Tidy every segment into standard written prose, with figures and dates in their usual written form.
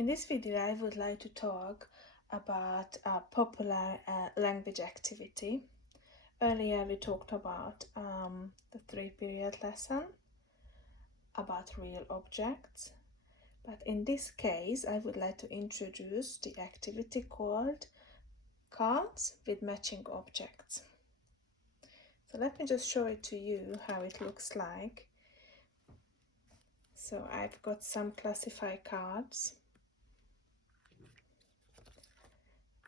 In this video, I would like to talk about a popular language activity. Earlier, we talked about the 3-period lesson, about real objects. But in this case, I would like to introduce the activity called cards with matching objects. So let me just show it to you how it looks like. So I've got some classified cards.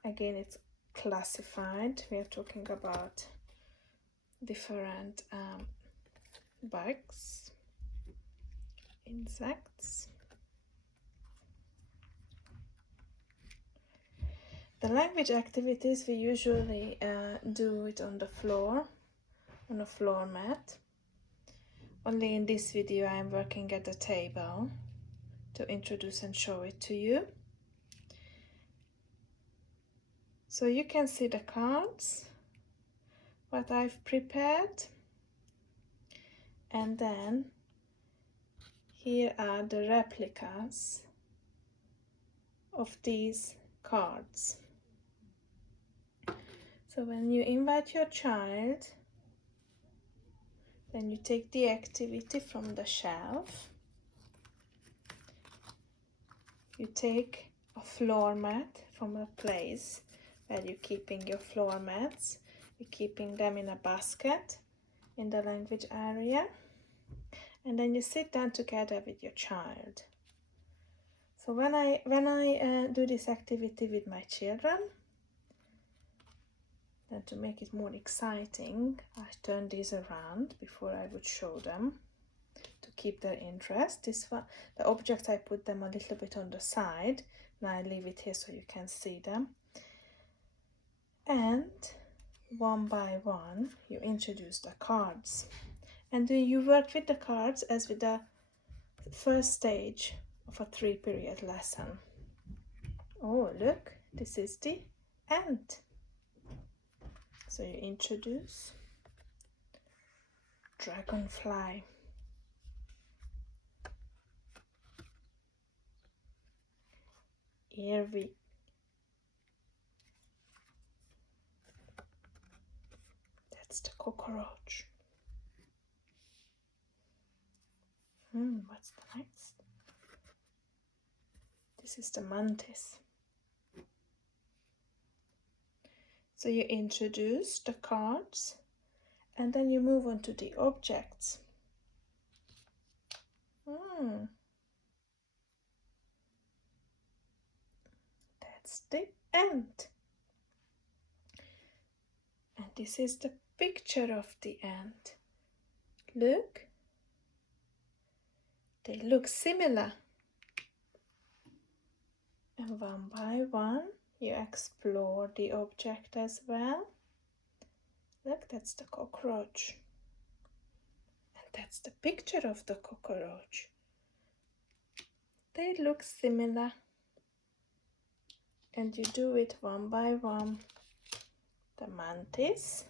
Again, it's classified. We are talking about different bugs, insects. The language activities we usually do it on the floor, on a floor mat. Only in this video I am working at the table to introduce and show it to you. So you can see the cards, what I've prepared, and then here are the replicas of these cards. So when you invite your child, then you take the activity from the shelf. You take a floor mat from a place where you're keeping your floor mats. You're keeping them in a basket in the language area. And then you sit down together with your child. So when I do this activity with my children, then to make it more exciting, I turn these around before I would show them to keep their interest. This one, the objects, I put them a little bit on the side. Now I leave it here so you can see them. And one by one, you introduce the cards. And then you work with the cards as with the first stage of a 3-period lesson. Oh, look, this is the ant. So you introduce dragonfly, earwig, that's the cockroach. What's the next? This is the mantis. So you introduce the cards and then you move on to the objects. That's the ant. And this is the picture of the ant. Look. They look similar. And one by one, you explore the object as well. Look, that's the cockroach. And that's the picture of the cockroach. They look similar. And you do it one by one. The mantis.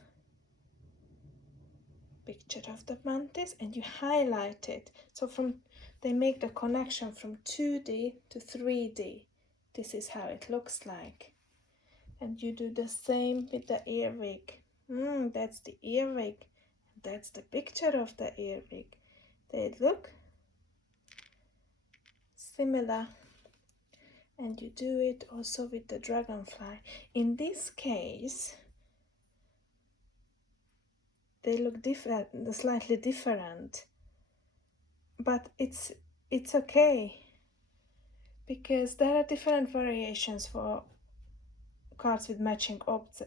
Picture of the mantis, and you highlight it. So they make the connection from 2D to 3D. This is how it looks like. And you do the same with the earwig. That's the earwig. That's the picture of the earwig. They look similar. And you do it also with the dragonfly. In this case, they look different, slightly different. But it's okay, because there are different variations for cards with matching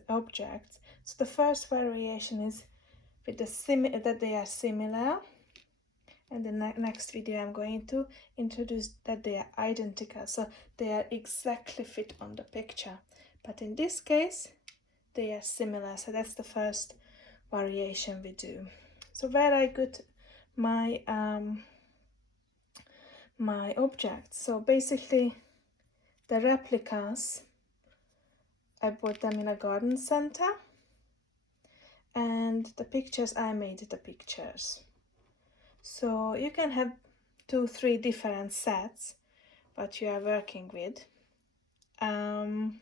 objects. So the first variation is with that they are similar, and the next video I'm going to introduce that they are identical, so they are exactly fit on the picture. But in this case, they are similar, so that's the first variation we do. So where I got my my objects. So basically the replicas, I bought them in a garden center, and the pictures, I made the pictures. So you can have 2-3 different sets what you are working with. And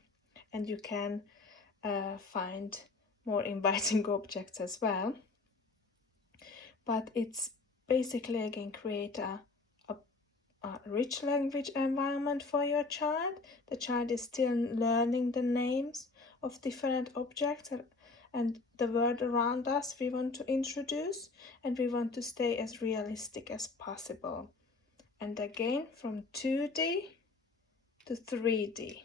you can find more inviting objects as well. But it's basically, again, create a rich language environment for your child. The child is still learning the names of different objects and the world around us we want to introduce, and we want to stay as realistic as possible. And again, from 2D to 3D.